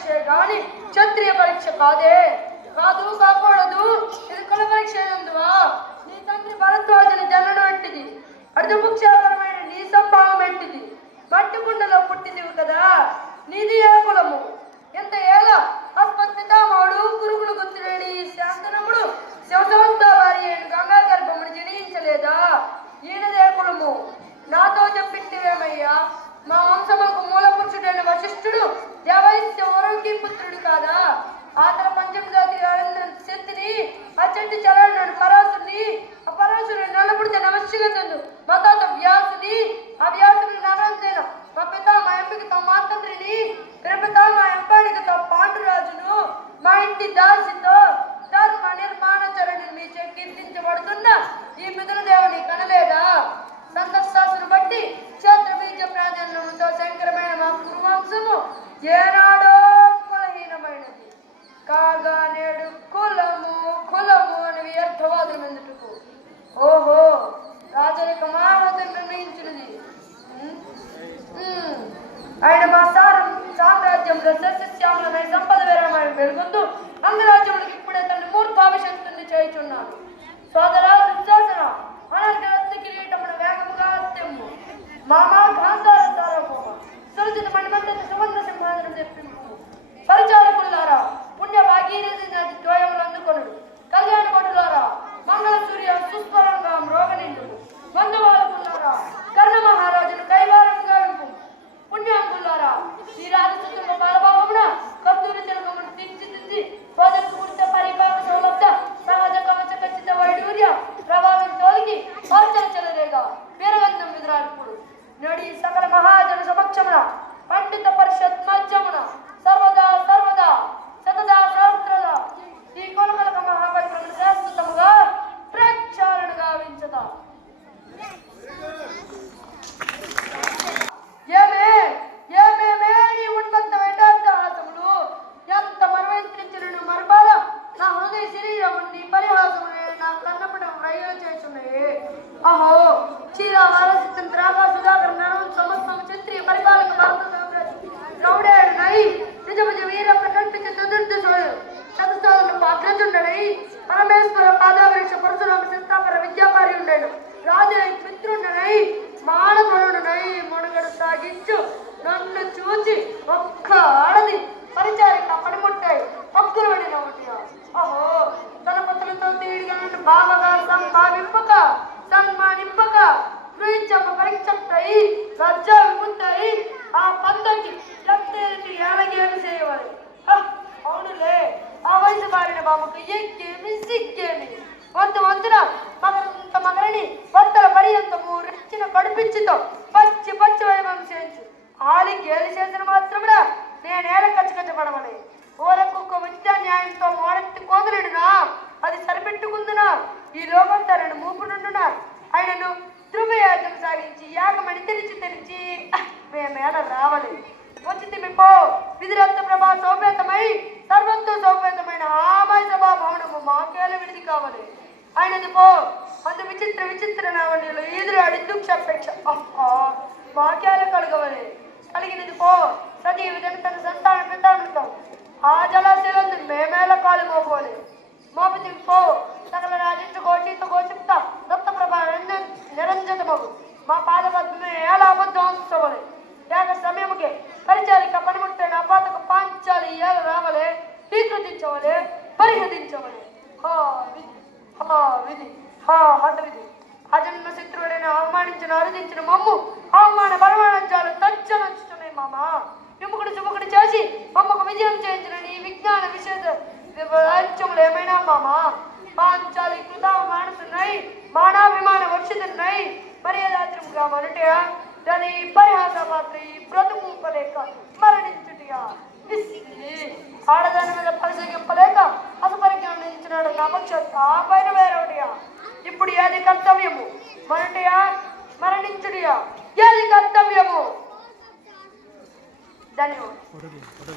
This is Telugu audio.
పరీక్షే గాని క్షత్రియ పరీక్ష కాదే. కాదు, కాకూడదు. ఇది కుల పరీక్ష ఎందువా? నీ తండ్రి భరద్వాజుని జననం ఎట్టిది, అర్ధముఖ్యపరమైన నీ సంభావం ఎట్టిది. మట్టి కుండలో పుట్టిదివి కదా, నీది ఏ కులము? ఎంత ఏలా అస్పత్పితామహుడు కురుగులు గుర్తులేని శాంతనముడు శివసంతో వారి గంగా గర్భమును జనించలేదా? ఈయనదే కులము. నాతో చెప్పింటివేమయ్యా? మా వంశములకు మూల పురుషుడైన వశిష్ఠుడు దేవైశ్య వరుకి పుత్రుడు కాదా? ఆతర పంచమజాతి శక్తిని అచ్చటి చలనాడు పరాశుని, ఆ పరాశుని నల్లపుడితే నమశ్చిగందు మా తాత వ్యాసుని, ఆ వ్యాసుని నరంతేన మా పిత మా ఎంపికతో మా తండ్రిని, పిత మా ఎంపాడికతో పాండురాజును, మా ఇంటి దాసితో ధర్మ నిర్మాణచరణి మీ కీర్తించబడుతున్న ఈ మిథున దేవుని కనలేదా? సందర్శాసును బట్టి క్షేత్ర బీజ ప్రాధాన్యంతో శంకరమైన మా కురువంశము ఏనాడో కులహీనమైనది కాగా నేడు కులము కులము అని వ్యర్థవాదులు ఎందుకు? ఓహో, రాజరిక మహావతం నిర్ణయించినది. ఆయన మా సామ్రాజ్యంలో సస్యశ్యామలమైన సంపద విరామాన్ని వెలుగొందు అంగరాజ్యములకు ఇప్పుడే తన మూర్ఖాభిషక్తుని చేయుచున్నాను. సోదరా దుశ్శాసన, అనర్గరత్న కిరీటమున వేగముగా అత్తెమ్ము. మామా గాంధార సార్వభౌమ సురజిత మణిమండల సువర్ణ సింహాసనం తెప్పింపు. పరిచారకులారా, పుణ్య భాగీరథి నది ద్వయములు అందుకొనుడు. కళ్యాణ భటులారా, మంగళ సూర్య సుస్వరంగా రోగ నిండు. వందవాలకులారా, కర్ణ మహారాజును కైవారంగా వింపు. పుణ్యాంగులారా, ఈ రాజసుతుల బాలభావమున కస్తూరి తిలకమును తీర్చిదిద్ది భోజన పూర్త పరిపాక సౌలభ్య సహజ కవచ ఖచ్చిత వైడూర్య ప్రభావం తోలికి అర్చన చెలరేగా వీరగంధం విదురార్పుడు. నడి సకల మహాజన సమక్షమున పండిత పరిషత్ మధ్యమున సర్వదా సర్వదా శతదా సహస్రదా ఈ కొలకలక మహాపత్రమును శాశ్వతముగా ప్రక్షాళన గావించదా. ఏమేమే నీ ఉన్నతమైన అట్టహాసములు ఎంత మరవెత్తించినను మరపాల నా హృదయ శరీరము నీ పరిహాసములు నా కన్నపడం రయ్యో చేస్తున్నాయి. అహో చీరాహారసిద్ధం త్రాగా సుధాకర్ నరం సమస్తం క్షత్రియ పరిపాలక భారత రౌడేడునై నిజభుజ వీర ప్రకల్పించ చతుర్థ చతుస్థాలకు అగ్రజుండనై పరమేశ్వర పాదాపరీక్ష పరశురామ శస్త్రాపర విద్యాపారి ఉండేను. రాజునై పితృండనై మానవుడునై మునగడు సాగించు నన్ను చూచి ఒక్క ఆడది పరిచారిక పడిముట్టాయి పక్కులు పడిన ఒకటి. అహో తన పత్రులతో తీడిగా బావగా సంభావింపక సన్మానింపక ప్రీచమ్మ పరీక్షప్తాయి లజ్జా విముత్తాయి ఆ పందకి రక్తేటి ఏలగేమి చేయవాలి. అవునులే, ఆ వయసు బారిన బామ్మకు ఎక్కేమి సిగ్గేమి. వంతున మగరంత మగరని వంతల పర్యంతము రెచ్చిన కడుపిచ్చితో పచ్చి పచ్చి వైభవం చేయించు. ఆలి గేలి చేసిన మాత్రమున నేనేల కచ్చకచ్చపడవలే. ఓరకొక్క విద్యా న్యాయంతో మోడెత్తి కోదలేడునా, అది సరిపెట్టుకుందునా ఈ లోకంతా రెండు మూపుడుండునా. ఆయనను ధ్రువయాజం సాగించి యాగమని తెరిచి మేమేడ రావలే. వచ్చింది పో విధిరత్న ప్రభా సౌపేతమై సర్వత్వ సౌపేతమైన ఆమాయ సభా భవనము మాకేల విడిది కావాలి. ఆయనది పో అందు విచిత్ర విచిత్ర నావణ్యులు ఈదురాడి దుఃఖాపేక్ష మాకేల కలగవలే. కలిగినది పో సజీవ జనతన సంతాన పితామృతం ఆ జలాశయంలో మేమేల కాలు మోపోలే. మోపితి పో సకల రాజించు గోచీత గోచిప్త దత్త ప్రభా నిరంజతమగు మా పాదపద్మే ఎలా అబద్ధంసవలే. ఏక సమయముకే పరిచారిక పనిముట్టైన అపాతక పాంచాలి ఏల రావలే, స్వీకృతించవలే, పరిహరించవలే. విధి హఠ విధి అజన్మ శత్రువుడైన అవమానించిన అరుదించిన మమ్ము అవమాన బలమానంచాలు తచ్చనొచ్చుతున్నాయి. మామ విముకుడు చుముకుడు చేసి మమ్మకు విజయం చేయించిన నీ విజ్ఞాన విశేష అంచములు ఏమైనా మామ? పాంచాలి కృత మానసున్నాయి, మానాభిమాన వర్షితున్నాయి. మర్యాదాత్రముగా మొదటయా దాని పరిహాస పాత్ర ఈ బ్రతుకుంపలేక మరణించుటియా. ఆడదాని మీద పరిశీలింపలేక అసపరిజ్ఞానించినాడు నా పక్ష పైన వేరొకటియా. ఇప్పుడు ఏది కర్తవ్యము? మొదటయా మరణించుడియా? ఏది కర్తవ్యము? ధన్యవాదాలు.